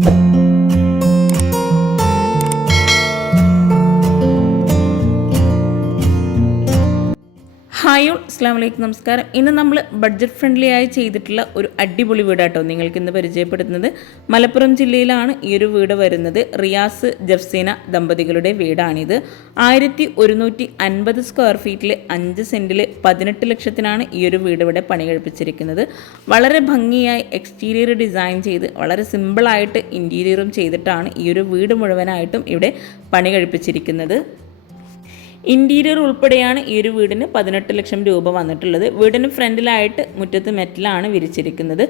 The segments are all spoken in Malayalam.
Thank you. അസ്സാം വലൈക്കും നമസ്കാരം. ഇന്ന് നമ്മൾ ബഡ്ജറ്റ് ഫ്രണ്ട്ലി ആയി ചെയ്തിട്ടുള്ള ഒരു അടിപൊളി വീടാട്ടോ നിങ്ങൾക്ക് ഇന്ന് പരിചയപ്പെടുത്തുന്നത്. മലപ്പുറം ജില്ലയിലാണ് ഈ ഒരു വീട് വരുന്നത്. റിയാസ് ജഫ്സീന ദമ്പതികളുടെ വീടാണിത്. ആയിരത്തി ഒരുന്നൂറ്റി അൻപത് സ്ക്വയർ ഫീറ്റിൽ അഞ്ച് സെന്റിൽ പതിനെട്ട് ലക്ഷത്തിനാണ് ഈ ഒരു വീട് ഇവിടെ പണി കഴിപ്പിച്ചിരിക്കുന്നത് വളരെ ഭംഗിയായി എക്സ്റ്റീരിയർ ഡിസൈൻ ചെയ്ത് വളരെ സിമ്പിളായിട്ട് ഇന്റീരിയറും ചെയ്തിട്ടാണ് ഈ ഒരു വീട് മുഴുവനായിട്ടും ഇവിടെ പണി കഴിപ്പിച്ചിരിക്കുന്നത് ഇന്റീരിയർ ഉൾപ്പെടെയാണ് ഈ ഒരു വീടിന് പതിനെട്ട് ലക്ഷം രൂപ വന്നിട്ടുള്ളത്. വീടിന് ഫ്രണ്ടിലായിട്ട് മുറ്റത്ത് മെറ്റലാണ് വിരിച്ചിരിക്കുന്നത്.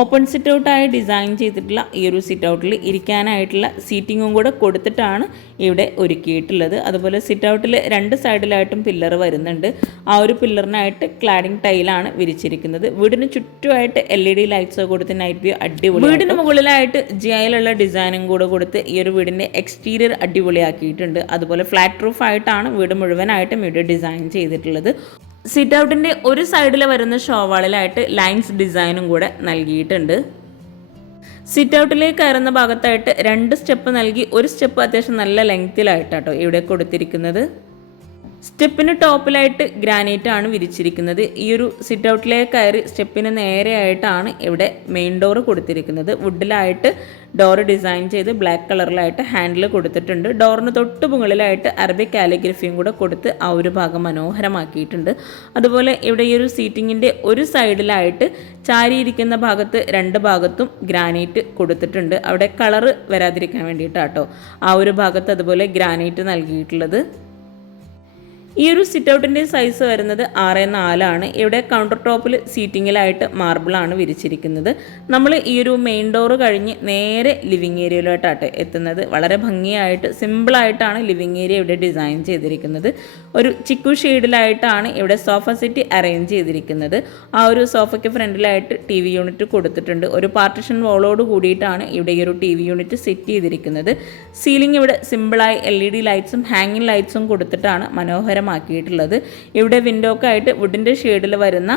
ഓപ്പൺ സിറ്റ് ഔട്ടായി ഡിസൈൻ ചെയ്തിട്ടുള്ള ഈ ഒരു സിറ്റ് ഔട്ടിൽ ഇരിക്കാനായിട്ടുള്ള സീറ്റിങ്ങും കൂടെ കൊടുത്തിട്ടാണ് ഇവിടെ ഒരുക്കിയിട്ടുള്ളത്. അതുപോലെ സിറ്റ് ഔട്ടിൽ രണ്ട് സൈഡിലായിട്ടും പില്ലർ വരുന്നുണ്ട്. ആ ഒരു പില്ലറിനായിട്ട് ക്ലാഡിംഗ് ടൈലാണ് വിരിച്ചിരിക്കുന്നത്. വീടിന് ചുറ്റുമായിട്ട് എൽ ഇ ഡി ലൈറ്റ്സ് കൊടുത്ത് നൈറ്റ് വ്യൂ അടിപൊളി വീടിന് മുകളിലായിട്ട് ജി ഐയിലുള്ള ഡിസൈനും കൂടെ കൊടുത്ത് ഈ ഒരു വീടിന്റെ എക്സ്റ്റീരിയർ അടിപൊളിയാക്കിയിട്ടുണ്ട്. അതുപോലെ ഫ്ലാറ്റ് റൂഫ് ആയിട്ടാണ് വീട് മുഴുവനായിട്ടും ഇവിടെ ഡിസൈൻ ചെയ്തിട്ടുള്ളത്. സിറ്റ് ഔട്ടിന്റെ ഒരു സൈഡിൽ വരുന്ന ഷോവാളിലായിട്ട് ലൈൻസ് ഡിസൈനും കൂടെ നൽകിയിട്ടുണ്ട്. സിറ്റ് ഔട്ടിലേക്ക് കയറുന്ന ഭാഗത്തായിട്ട് രണ്ട് സ്റ്റെപ്പ് നൽകി ഒരു സ്റ്റെപ്പ് അത്യാവശ്യം നല്ല ലെങ്തിലായിട്ടാട്ടോ ഇവിടെ കൊടുത്തിരിക്കുന്നത്. സ്റ്റെപ്പിന് ടോപ്പിലായിട്ട് ഗ്രാനൈറ്റ് ആണ് വിരിച്ചിരിക്കുന്നത്. ഈ ഒരു സിറ്റ് ഔട്ടിലേക്ക് കയറി സ്റ്റെപ്പിന് നേരെയായിട്ടാണ് ഇവിടെ മെയിൻ ഡോർ കൊടുത്തിരിക്കുന്നത്. വുഡിലായിട്ട് ഡോർ ഡിസൈൻ ചെയ്ത് ബ്ലാക്ക് കളറിലായിട്ട് ഹാൻഡിൽ കൊടുത്തിട്ടുണ്ട്. ഡോറിന് തൊട്ട് മുകളിലായിട്ട് അറബിക് കാലിഗ്രഫിയും കൂടെ കൊടുത്ത് ആ ഒരു ഭാഗം മനോഹരമാക്കിയിട്ടുണ്ട്. അതുപോലെ ഇവിടെ ഈ ഒരു സീറ്റിങ്ങിന്റെ ഒരു സൈഡിലായിട്ട് ചാരിയിരിക്കുന്ന ഭാഗത്ത് രണ്ട് ഭാഗത്തും ഗ്രാനൈറ്റ് കൊടുത്തിട്ടുണ്ട്. അവിടെ കളറ് വരാതിരിക്കാൻ വേണ്ടിയിട്ടാട്ടോ ആ ഒരു ഭാഗത്ത് അതുപോലെ ഗ്രാനൈറ്റ് നൽകിയിട്ടുള്ളത്. ഈ ഒരു സിറ്റ് ഔട്ടിന്റെ സൈസ് വരുന്നത് ആറ് നാലാണ് ഇവിടെ കൗണ്ടർ ടോപ്പിൽ സീറ്റിങ്ങിലായിട്ട് മാർബിളാണ് വിരിച്ചിരിക്കുന്നത്. നമ്മൾ ഈ ഒരു മെയിൻ ഡോറ് കഴിഞ്ഞ് നേരെ ലിവിങ് ഏരിയയിലോട്ടാണ് എത്തുന്നത്. വളരെ ഭംഗിയായിട്ട് സിമ്പിളായിട്ടാണ് ലിവിങ് ഏരിയ ഇവിടെ ഡിസൈൻ ചെയ്തിരിക്കുന്നത്. ഒരു ചിക്കു ഷെയ്ഡിലായിട്ടാണ് ഇവിടെ സോഫ സെറ്റ് അറേഞ്ച് ചെയ്തിരിക്കുന്നത്. ആ ഒരു സോഫയ്ക്ക് ഫ്രണ്ടിലായിട്ട് ടി വി യൂണിറ്റ് കൊടുത്തിട്ടുണ്ട്. ഒരു പാർട്ടിഷൻ വോളോട് കൂടിയിട്ടാണ് ഇവിടെ ഈ ഒരു ടി വി യൂണിറ്റ് സെറ്റ് ചെയ്തിരിക്കുന്നത്. സീലിംഗ് ഇവിടെ സിമ്പിളായി എൽ ഇ ഡി ലൈറ്റ്സും ഹാങ്ങിങ് ലൈറ്റ്സും കൊടുത്തിട്ടാണ് മനോഹരമാക്കിയിട്ടുള്ളത് ഇവിടെ വിൻഡോക്കായിട്ട് വുഡിന്റെ ഷെയ്ഡിൽ വരുന്ന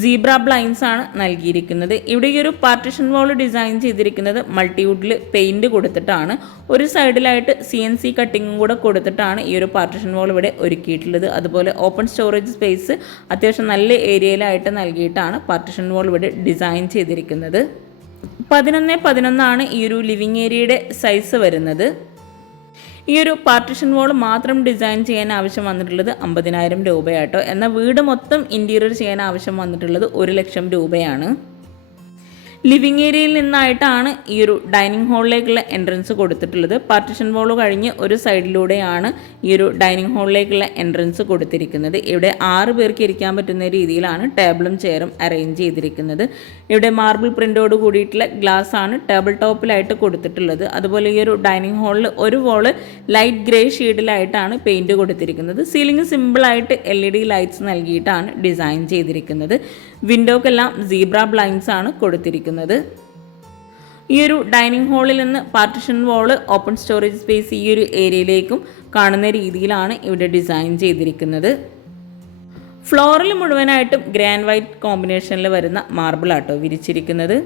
സീബ്ര ബ്ലൈൻസ് ആണ് നൽകിയിരിക്കുന്നത്. ഇവിടെ ഈ ഒരു പാർട്ടിഷൻ വാൾ ഡിസൈൻ ചെയ്തിരിക്കുന്നത് മൾട്ടിവുഡിൽ പെയിന്റ് കൊടുത്തിട്ടാണ്. ഒരു സൈഡിലായിട്ട് സി എൻ സി കട്ടിങ്ങും കൂടെ കൊടുത്തിട്ടാണ് ഈ ഒരു പാർട്ടിഷൻ വാൾ ഇവിടെ ഒരുക്കിയിട്ടുള്ളത്. അതുപോലെ ഓപ്പൺ സ്റ്റോറേജ് സ്പേസ് അത്യാവശ്യം നല്ല ഏരിയയിലായിട്ട് നൽകിയിട്ടാണ് പാർട്ടിഷൻ വാൾ ഇവിടെ ഡിസൈൻ ചെയ്തിരിക്കുന്നത്. പതിനൊന്ന് പതിനൊന്നാണ് ഈ ഒരു ലിവിങ് ഏരിയയുടെ സൈസ് വരുന്നത്. ഈ ഒരു പാർട്ടിഷൻ വോൾ മാത്രം ഡിസൈൻ ചെയ്യാൻ ആവശ്യം വന്നിട്ടുള്ളത് അമ്പതിനായിരം രൂപയാട്ടോ. എന്നാൽ വീട് മൊത്തം ഇന്റീരിയർ ചെയ്യാൻ ആവശ്യം വന്നിട്ടുള്ളത് ഒരു ലക്ഷം രൂപയാണ്. ലിവിങ് ഏരിയയിൽ നിന്നായിട്ടാണ് ഈ ഒരു ഡൈനിങ് ഹാളിലേക്കുള്ള എൻട്രൻസ് കൊടുത്തിട്ടുള്ളത്. പാർട്ടിഷൻ വാൾ കഴിഞ്ഞ് ഒരു സൈഡിലൂടെയാണ് ഈ ഒരു ഡൈനിങ് ഹാളിലേക്കുള്ള എൻട്രൻസ് കൊടുത്തിരിക്കുന്നത്. ഇവിടെ ആറ് പേർക്ക് ഇരിക്കാൻ പറ്റുന്ന രീതിയിലാണ് ടേബിളും ചെയറും അറേഞ്ച് ചെയ്തിരിക്കുന്നത്. ഇവിടെ മാർബിൾ പ്രിന്റോട് കൂടിയിട്ടുള്ള ഗ്ലാസ് ആണ് ടേബിൾ ടോപ്പിലായിട്ട് കൊടുത്തിട്ടുള്ളത്. അതുപോലെ ഈ ഒരു ഡൈനിങ് ഹാളിൽ ഒരു വോൾ ലൈറ്റ് ഗ്രേ ഷെയ്ഡിലായിട്ടാണ് പെയിന്റ് കൊടുത്തിരിക്കുന്നത്. സീലിംഗ് സിമ്പിളായിട്ട് എൽ ഇ ഡി ലൈറ്റ്സ് നൽകിയിട്ടാണ് ഡിസൈൻ ചെയ്തിരിക്കുന്നത്. വിൻഡോക്കെല്ലാം സീബ്ര ബ്ലൈൻസ് ആണ് കൊടുത്തിരിക്കുന്നത്. ഈ ഒരു ഡൈനിങ് ഹാളിൽ നിന്ന് partition wall open storage space ഈ ഒരു ഏരിയയിലേക്കും കാണുന്ന രീതിയിലാണ് ഇവിടെ ഡിസൈൻ ചെയ്തിരിക്കുന്നത്. ഫ്ലോറിൽ മുഴുവനായിട്ടും ഗ്രാൻഡ് വൈറ്റ് കോമ്പിനേഷനിൽ വരുന്ന മാർബിൾ ആട്ടോ വിരിച്ചിരിക്കുന്നത്.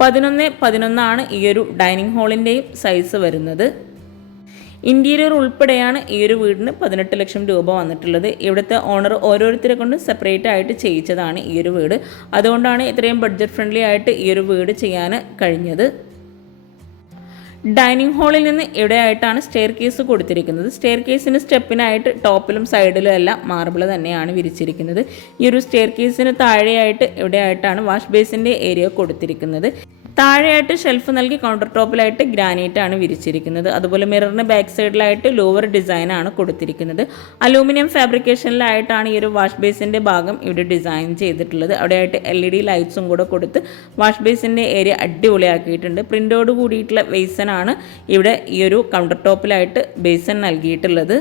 പതിനൊന്ന് പതിനൊന്നാണ് ഈ ഒരു ഡൈനിങ് ഹാളിന്റെയും സൈസ് വരുന്നത്. ഇന്റീരിയർ ഉൾപ്പെടെയാണ് ഈ ഒരു വീടിന് പതിനെട്ട് ലക്ഷം രൂപ വന്നിട്ടുള്ളത്. ഇവിടുത്തെ ഓണർ ഓരോരുത്തരെ കൊണ്ടും സെപ്പറേറ്റ് ആയിട്ട് ചെയ്യിച്ചതാണ് ഈ ഒരു വീട്. അതുകൊണ്ടാണ് ഇത്രയും ബഡ്ജറ്റ് ഫ്രണ്ട്ലി ആയിട്ട് ഈ ഒരു വീട് ചെയ്യാൻ കഴിഞ്ഞത്. ഡൈനിങ് ഹാളിൽ നിന്ന് ഇവിടെയായിട്ടാണ് സ്റ്റെയർ കേസ് കൊടുത്തിരിക്കുന്നത്. സ്റ്റെയർ കേസിന് സ്റ്റെപ്പിനായിട്ട് ടോപ്പിലും സൈഡിലും എല്ലാം മാർബിൾ തന്നെയാണ് വിരിച്ചിരിക്കുന്നത്. ഈ ഒരു സ്റ്റെയർ കേസിന് താഴെയായിട്ട് ഇവിടെയായിട്ടാണ് വാഷ് ബേസിന്റെ ഏരിയ കൊടുത്തിരിക്കുന്നത്. താഴെയായിട്ട് ഷെൽഫ് നൽകി കൗണ്ടർ ടോപ്പിലായിട്ട് ഗ്രാനൈറ്റ് ആണ് വിരിച്ചിരിക്കുന്നത്. അതുപോലെ മിററിന് ബാക്ക് സൈഡിലായിട്ട് ലോവർ ഡിസൈൻ ആണ് കൊടുത്തിരിക്കുന്നത്. അലൂമിനിയം ഫാബ്രിക്കേഷനിലായിട്ടാണ് ഈ ഒരു വാഷ് ബേസിന്റെ ഭാഗം ഇവിടെ ഡിസൈൻ ചെയ്തിട്ടുള്ളത്. അവിടെയായിട്ട് എൽ ഇ ഡി ലൈറ്റ്സും കൂടെ കൊടുത്ത് വാഷ് ബേസിന്റെ ഏരിയ അടിപൊളിയാക്കിയിട്ടുണ്ട്. പ്രിന്റോട് കൂടിയിട്ടുള്ള ബേസനാണ് ഇവിടെ ഈ ഒരു കൗണ്ടർ ടോപ്പിലായിട്ട് ബേസൻ നൽകിയിട്ടുള്ളത്.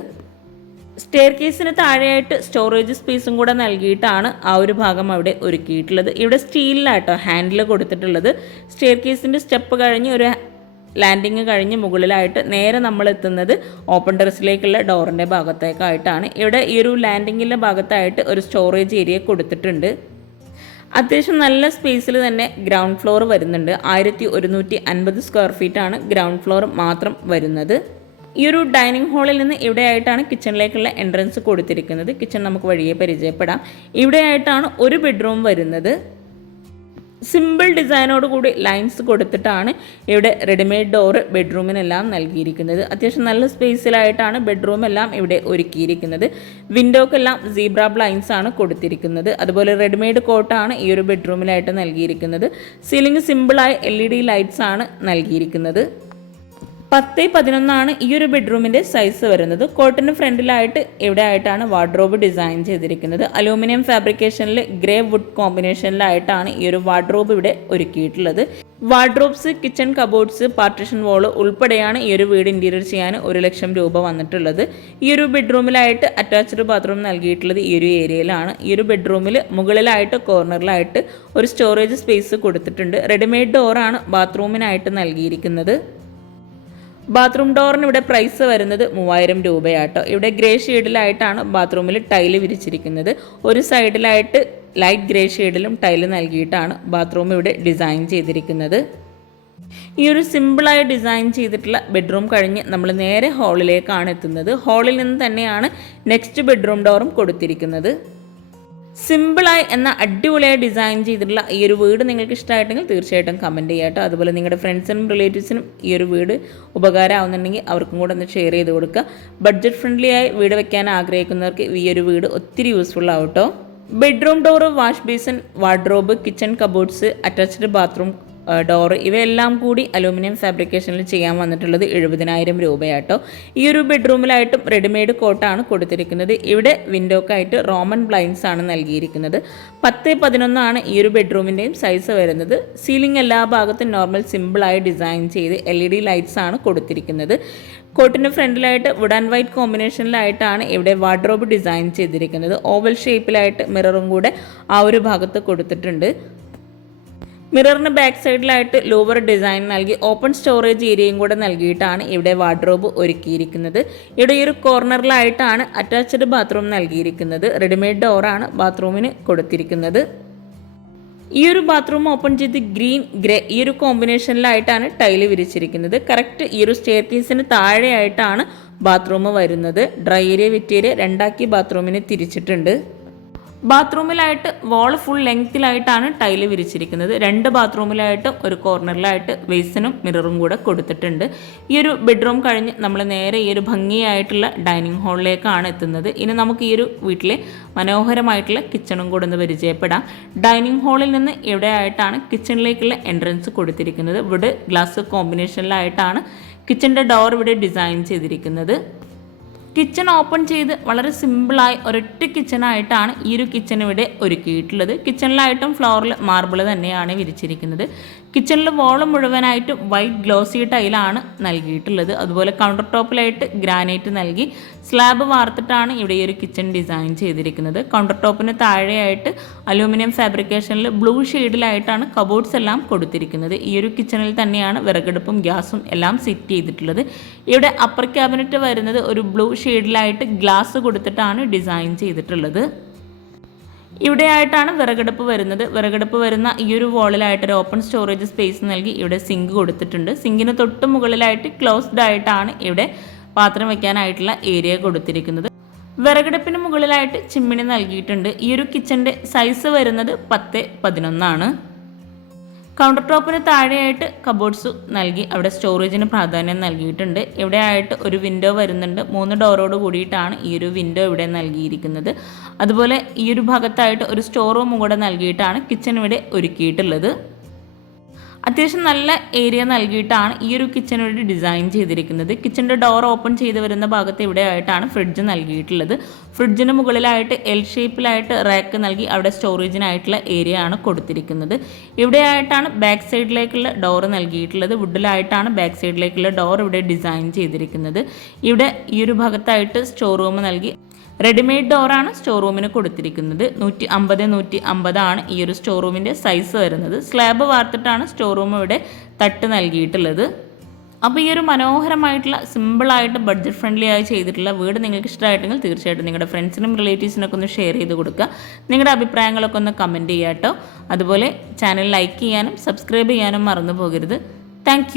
സ്റ്റെയർ കേസിന് താഴെയായിട്ട് സ്റ്റോറേജ് സ്പേസും കൂടെ നൽകിയിട്ടാണ് ആ ഒരു ഭാഗം അവിടെ ഒരുക്കിയിട്ടുള്ളത്. ഇവിടെ സ്റ്റീലിലാട്ടോ ഹാൻഡിൽ കൊടുത്തിട്ടുള്ളത്. സ്റ്റെയർ കേസിന്റെ സ്റ്റെപ്പ് കഴിഞ്ഞ് ഒരു ലാൻഡിങ് കഴിഞ്ഞ് മുകളിലായിട്ട് നേരെ നമ്മൾ എത്തുന്നത് ഓപ്പൺ ടെറസിലേക്കുള്ള ഡോറിന്റെ ഭാഗത്തേക്കായിട്ടാണ്. ഇവിടെ ഈ ഒരു ലാൻഡിങ്ങിന്റെ ഭാഗത്തായിട്ട് ഒരു സ്റ്റോറേജ് ഏരിയ കൊടുത്തിട്ടുണ്ട്. അത്യാവശ്യം നല്ല സ്പേസിൽ തന്നെ ഗ്രൗണ്ട് ഫ്ലോർ വരുന്നുണ്ട്. ആയിരത്തി ഒരുന്നൂറ്റി അൻപത് സ്ക്വയർ ഫീറ്റാണ് ഗ്രൗണ്ട് ഫ്ലോർ മാത്രം വരുന്നത്. ഈ ഒരു ഡൈനിങ് ഹാളിൽ നിന്ന് ഇവിടെയായിട്ടാണ് കിച്ചണിലേക്കുള്ള എൻട്രൻസ് കൊടുത്തിരിക്കുന്നത്. കിച്ചൺ നമുക്ക് വഴിയെ പരിചയപ്പെടാം. ഇവിടെയായിട്ടാണ് ഒരു ബെഡ്റൂം വരുന്നത്. സിമ്പിൾ ഡിസൈനോട് കൂടി ലൈൻസ് കൊടുത്തിട്ടാണ് ഇവിടെ റെഡിമെയ്ഡ് ഡോറ് ബെഡ്റൂമിനെല്ലാം നൽകിയിരിക്കുന്നത്. അത്യാവശ്യം നല്ല സ്പേസിലായിട്ടാണ് ബെഡ്റൂം എല്ലാം ഇവിടെ ഒരുക്കിയിരിക്കുന്നത്. വിൻഡോക്കെല്ലാം സീബ്ര ബ്ലൈൻസ് ആണ് കൊടുത്തിരിക്കുന്നത്. അതുപോലെ റെഡിമെയ്ഡ് കോട്ടാണ് ഈ ഒരു ബെഡ്റൂമിലായിട്ട് നൽകിയിരിക്കുന്നത്. സീലിംഗ് സിമ്പിളായ എൽ ഇ ഡി ലൈറ്റ്സ് ആണ് നൽകിയിരിക്കുന്നത്. പത്ത് പതിനൊന്നാണ് ഈ ഒരു ബെഡ്റൂമിന്റെ സൈസ് വരുന്നത്. കോട്ടൺ ഫ്രണ്ടിലായിട്ട് ഇവിടെ ആയിട്ടാണ് വാർഡ്രോബ് ഡിസൈൻ ചെയ്തിരിക്കുന്നത്. അലൂമിനിയം ഫാബ്രിക്കേഷനിൽ ഗ്രേ വുഡ് കോമ്പിനേഷനിലായിട്ടാണ് ഈ ഒരു വാർഡ്രോബ് ഇവിടെ ഒരുക്കിയിട്ടുള്ളത്. Wardrobes kitchen cupboards partition wall ഉൾപ്പെടെയാണ് ഈ ഒരു വീട് ഇന്റീരിയർ ചെയ്യാൻ ഒരു ലക്ഷം രൂപ വന്നിട്ടുള്ളത്. ഈ ഒരു ബെഡ്റൂമിലായിട്ട് അറ്റാച്ച്ഡ് ബാത്റൂം നൽകിയിട്ടുള്ളത് ഈ ഒരു ഏരിയയിലാണ് ഈ ഒരു ബെഡ്റൂമിൽ മുകളിലായിട്ട് കോർണറിലായിട്ട് ഒരു സ്റ്റോറേജ് സ്പേസ് കൊടുത്തിട്ടുണ്ട്. റെഡിമെയ്ഡ് ഡോറാണ് ബാത്റൂമിനായിട്ട് നൽകിയിരിക്കുന്നത്. ബാത്റൂം ഡോറിന് ഇവിടെ പ്രൈസ് വരുന്നത് മൂവായിരം രൂപയാട്ടോ. ഇവിടെ ഗ്രേ ഷെയ്ഡിലായിട്ടാണ് ബാത്റൂമിൽ ടൈൽ വിരിച്ചിരിക്കുന്നത്. ഒരു സൈഡിലായിട്ട് ലൈറ്റ് ഗ്രേ ഷെയ്ഡിലും ടൈൽ നൽകിയിട്ടാണ് ബാത്റൂം ഇവിടെ ഡിസൈൻ ചെയ്തിരിക്കുന്നത്. ഈ ഒരു സിമ്പിളായി ഡിസൈൻ ചെയ്തിട്ടുള്ള ബെഡ്റൂം കഴിഞ്ഞ് നമ്മൾ നേരെ ഹാളിലേക്കാണ് എത്തുന്നത്. ഹാളിൽ നിന്ന് തന്നെയാണ് നെക്സ്റ്റ് ബെഡ്റൂം ഡോറും കൊടുത്തിരിക്കുന്നത്. സിമ്പിളായി എന്ന അടിപൊളിയായി ഡിസൈൻ ചെയ്തിട്ടുള്ള ഈ ഒരു വീട് നിങ്ങൾക്ക് ഇഷ്ടമായിട്ടെങ്കിൽ തീർച്ചയായിട്ടും കമന്റ് ചെയ്യാട്ടോ അതുപോലെ നിങ്ങളുടെ ഫ്രണ്ട്സിനും റിലേറ്റീവ്സിനും ഈ ഒരു വീട് ഉപകാരമാവുന്നുണ്ടെങ്കിൽ അവർക്കും കൂടെ ഒന്ന് ഷെയർ ചെയ്ത് കൊടുക്കുക. ബഡ്ജറ്റ് ഫ്രണ്ട്ലി ആയി വീട് വെക്കാൻ ആഗ്രഹിക്കുന്നവർക്ക് ഈ ഒരു വീട് ഒത്തിരി useful ആവട്ടോ bedroom door wash basin wardrobe kitchen cupboards attached bathroom door ഇവയെല്ലാം കൂടി അലൂമിനിയം ഫാബ്രിക്കേഷനിൽ ചെയ്യാൻ വന്നിട്ടുള്ളത് എഴുപതിനായിരം രൂപയാട്ടോ. ഈ ഒരു ബെഡ്റൂമിലായിട്ടും റെഡിമെയ്ഡ് കോട്ടാണ് കൊടുത്തിരിക്കുന്നത്. ഇവിടെ വിൻഡോക്കായിട്ട് റോമൻ ബ്ലൈൻസ് ആണ് നൽകിയിരിക്കുന്നത്. പത്ത് പതിനൊന്നാണ് ഈ ഒരു ബെഡ്റൂമിന്റെയും സൈസ് വരുന്നത്. സീലിംഗ് എല്ലാ ഭാഗത്തും നോർമൽ സിമ്പിളായി ഡിസൈൻ ചെയ്ത് എൽ ഇ ഡി ലൈറ്റ്സ് ആണ് കൊടുത്തിരിക്കുന്നത്. കോട്ടിന് ഫ്രണ്ടിലായിട്ട് വുഡ് ആൻഡ് വൈറ്റ് കോമ്പിനേഷനിലായിട്ടാണ് ഇവിടെ വാർഡ്രോബ് ഡിസൈൻ ചെയ്തിരിക്കുന്നത്. ഓവൽ ഷേപ്പിലായിട്ട് മിററും കൂടെ ആ ഒരു ഭാഗത്ത് കൊടുത്തിട്ടുണ്ട്. മിററിന് ബാക്ക് സൈഡിലായിട്ട് ലോവർ ഡിസൈൻ നൽകി ഓപ്പൺ സ്റ്റോറേജ് ഏരിയയും കൂടെ നൽകിയിട്ടാണ് ഇവിടെ വാർഡ്രോബ് ഒരുക്കിയിരിക്കുന്നത്. ഇവിടെ ഈ ഒരു കോർണറിലായിട്ടാണ് അറ്റാച്ച്ഡ് ബാത്റൂം നൽകിയിരിക്കുന്നത്. റെഡിമെയ്ഡ് ഡോറാണ് ബാത്റൂമിന് കൊടുത്തിരിക്കുന്നത്. ഈ ഒരു ബാത്റൂം ഓപ്പൺ ചെയ്ത് ഗ്രീൻ ഗ്രേ ഈ ഒരു കോമ്പിനേഷനിലായിട്ടാണ് ടൈൽ വിരിച്ചിരിക്കുന്നത്. കറക്റ്റ് ഈ ഒരു സ്റ്റെയർ താഴെയായിട്ടാണ് ബാത്റൂം വരുന്നത്. ഡ്രൈ ഏരിയ വെറ്റ് ഏരിയ രണ്ടാക്കി ബാത്റൂമിന് തിരിച്ചിട്ടുണ്ട്. ബാത്റൂമിലായിട്ട് വോൾ ഫുൾ ലെങ്ത്തിലായിട്ടാണ് ടൈൽ വിരിച്ചിരിക്കുന്നത്. രണ്ട് ബാത്റൂമിലായിട്ടും ഒരു കോർണറിലായിട്ട് ബേസിനും മിററും കൂടെ കൊടുത്തിട്ടുണ്ട്. ഈ ഒരു ബെഡ്റൂം കഴിഞ്ഞ് നമ്മൾ നേരെ ഈ ഒരു ഭംഗിയായിട്ടുള്ള ഡൈനിങ് ഹാളിലേക്കാണ് എത്തുന്നത്. ഇനി നമുക്ക് ഈ ഒരു വീട്ടിലെ മനോഹരമായിട്ടുള്ള കിച്ചണും കൂടെ ഒന്ന് പരിചയപ്പെടാം. ഡൈനിങ് ഹാളിൽ നിന്ന് എവിടെയായിട്ടാണ് കിച്ചണിലേക്കുള്ള എൻട്രൻസ് കൊടുത്തിരിക്കുന്നത്? ഇവിടെ ഗ്ലാസ് കോമ്പിനേഷനിലായിട്ടാണ് കിച്ചന്റെ ഡോർ ഇവിടെ ഡിസൈൻ ചെയ്തിരിക്കുന്നത്. കിച്ചൺ ഓപ്പൺ ചെയ്ത് വളരെ സിമ്പിളായി ഒരൊറ്റ കിച്ചണായിട്ടാണ് ഈ ഒരു കിച്ചൺ ഇവിടെ ഒരുക്കിയിട്ടുള്ളത്. കിച്ചണിലായിട്ടും ഫ്ലോറിൽ മാർബിൾ തന്നെയാണ് വിരിച്ചിരിക്കുന്നത്. കിച്ചണിൽ വോൾ മുഴുവനായിട്ട് വൈറ്റ് ഗ്ലോസി ടൈലാണ് നൽകിയിട്ടുള്ളത്. അതുപോലെ കൗണ്ടർ ടോപ്പിലായിട്ട് ഗ്രാനൈറ്റ് നൽകി സ്ലാബ് വാർത്തിട്ടാണ് ഇവിടെ ഈ ഒരു കിച്ചൺ ഡിസൈൻ ചെയ്തിരിക്കുന്നത്. കൗണ്ടർ ടോപ്പിന് താഴെയായിട്ട് അലൂമിനിയം ഫാബ്രിക്കേഷനിൽ ബ്ലൂ ഷെയ്ഡിലായിട്ടാണ് കബോർഡ്സ് എല്ലാം കൊടുത്തിരിക്കുന്നത്. ഈ ഒരു കിച്ചണിൽ തന്നെയാണ് വിറകടുപ്പും ഗ്യാസും എല്ലാം സെറ്റ് ചെയ്തിട്ടുള്ളത്. ഇവിടെ അപ്പർ ക്യാബിനറ്റ് വരുന്നത് ഒരു ബ്ലൂ ഷെയ്ഡിലായിട്ട് ഗ്ലാസ് കൊടുത്തിട്ടാണ് ഡിസൈൻ ചെയ്തിട്ടുള്ളത്. ഇവിടെയായിട്ടാണ് വിറകടുപ്പ് വരുന്നത്. വിറകടുപ്പ് വരുന്ന ഈ ഒരു വോളിലായിട്ട് ഒരു ഓപ്പൺ സ്റ്റോറേജ് സ്പേസ് നൽകി ഇവിടെ സിങ്ക് കൊടുത്തിട്ടുണ്ട്. സിങ്കിന് തൊട്ട് മുകളിലായിട്ട് ക്ലോസ്ഡ് ആയിട്ടാണ് ഇവിടെ പാത്രം വെക്കാനായിട്ടുള്ള ഏരിയ കൊടുത്തിരിക്കുന്നത്. വിറകടുപ്പിന് മുകളിലായിട്ട് ചിമ്മിണി നൽകിയിട്ടുണ്ട്. ഈ ഒരു കിച്ചന്റെ സൈസ് വരുന്നത് പത്ത് പതിനൊന്നാണ്. കൗണ്ടർ ടോപ്പിന് താഴെയായിട്ട് കബോർഡ്സ് നൽകി. അവിടെ സ്റ്റോറേജിന് പ്രാധാന്യം നൽകിയിട്ടുണ്ട്. ഇവിടെ ആയിട്ട് ഒരു വിൻഡോ വരുന്നുണ്ട്. മൂന്ന് ഡോറോട് കൂടിയിട്ടാണ് ഈ ഒരു വിൻഡോ ഇവിടെ നൽകിയിരിക്കുന്നത്. അതുപോലെ ഈ ഒരു ഭാഗത്തായിട്ട് ഒരു സ്റ്റോർ റൂമും കൂടെ നൽകിയിട്ടാണ് കിച്ചൺ ഇവിടെ ഒരുക്കിയിട്ടുള്ളത്. അത്യാവശ്യം നല്ല ഏരിയ നൽകിയിട്ടാണ് ഈ ഒരു കിച്ചൺ വേണ്ടി ഡിസൈൻ ചെയ്തിരിക്കുന്നത്. കിച്ചന്റെ ഡോർ ഓപ്പൺ ചെയ്ത് വരുന്ന ഭാഗത്ത് ഇവിടെ ആയിട്ടാണ് ഫ്രിഡ്ജ് നൽകിയിട്ടുള്ളത് ഫ്രിഡ്ജിന് മുകളിലായിട്ട് എൽ ഷേപ്പിലായിട്ട് റാക്ക് നൽകി അവിടെ സ്റ്റോറേജിനായിട്ടുള്ള ഏരിയ ആണ് കൊടുത്തിരിക്കുന്നത്. ഇവിടെ ആയിട്ടാണ് ബാക്ക് സൈഡിലേക്കുള്ള ഡോർ നൽകിയിട്ടുള്ളത്. വുഡിലായിട്ടാണ് ബാക്ക് സൈഡിലേക്കുള്ള ഡോർ ഇവിടെ ഡിസൈൻ ചെയ്തിരിക്കുന്നത്. ഇവിടെ ഈ ഒരു ഭാഗത്തായിട്ട് സ്റ്റോർ റൂം നൽകി റെഡിമെയ്ഡ് ഡോറാണ് സ്റ്റോർ റൂമിന് കൊടുത്തിരിക്കുന്നത്. നൂറ്റി അമ്പത് നൂറ്റി അമ്പതാണ് ഈ ഒരു സ്റ്റോർ റൂമിന്റെ സൈസ് വരുന്നത്. സ്ലാബ് വാർത്തിട്ടാണ് സ്റ്റോർ റൂം ഇവിടെ തട്ട് നൽകിയിട്ടുള്ളത്. അപ്പോൾ ഈ ഒരു മനോഹരമായിട്ടുള്ള സിമ്പിളായിട്ട് ബഡ്ജറ്റ് ഫ്രണ്ട്ലി ആയി ചെയ്തിട്ടുള്ള വീട് നിങ്ങൾക്ക് ഇഷ്ടമായിട്ടെങ്കിൽ തീർച്ചയായിട്ടും നിങ്ങളുടെ ഫ്രണ്ട്സിനും റിലേറ്റീവ്സിനൊക്കെ ഒന്ന് ഷെയർ ചെയ്ത് കൊടുക്കുക. നിങ്ങളുടെ അഭിപ്രായങ്ങളൊക്കെ ഒന്ന് കമന്റ് ചെയ്യാട്ടോ അതുപോലെ ചാനൽ ലൈക്ക് ചെയ്യാനും സബ്സ്ക്രൈബ് ചെയ്യാനും മറന്നു പോകരുത്. താങ്ക്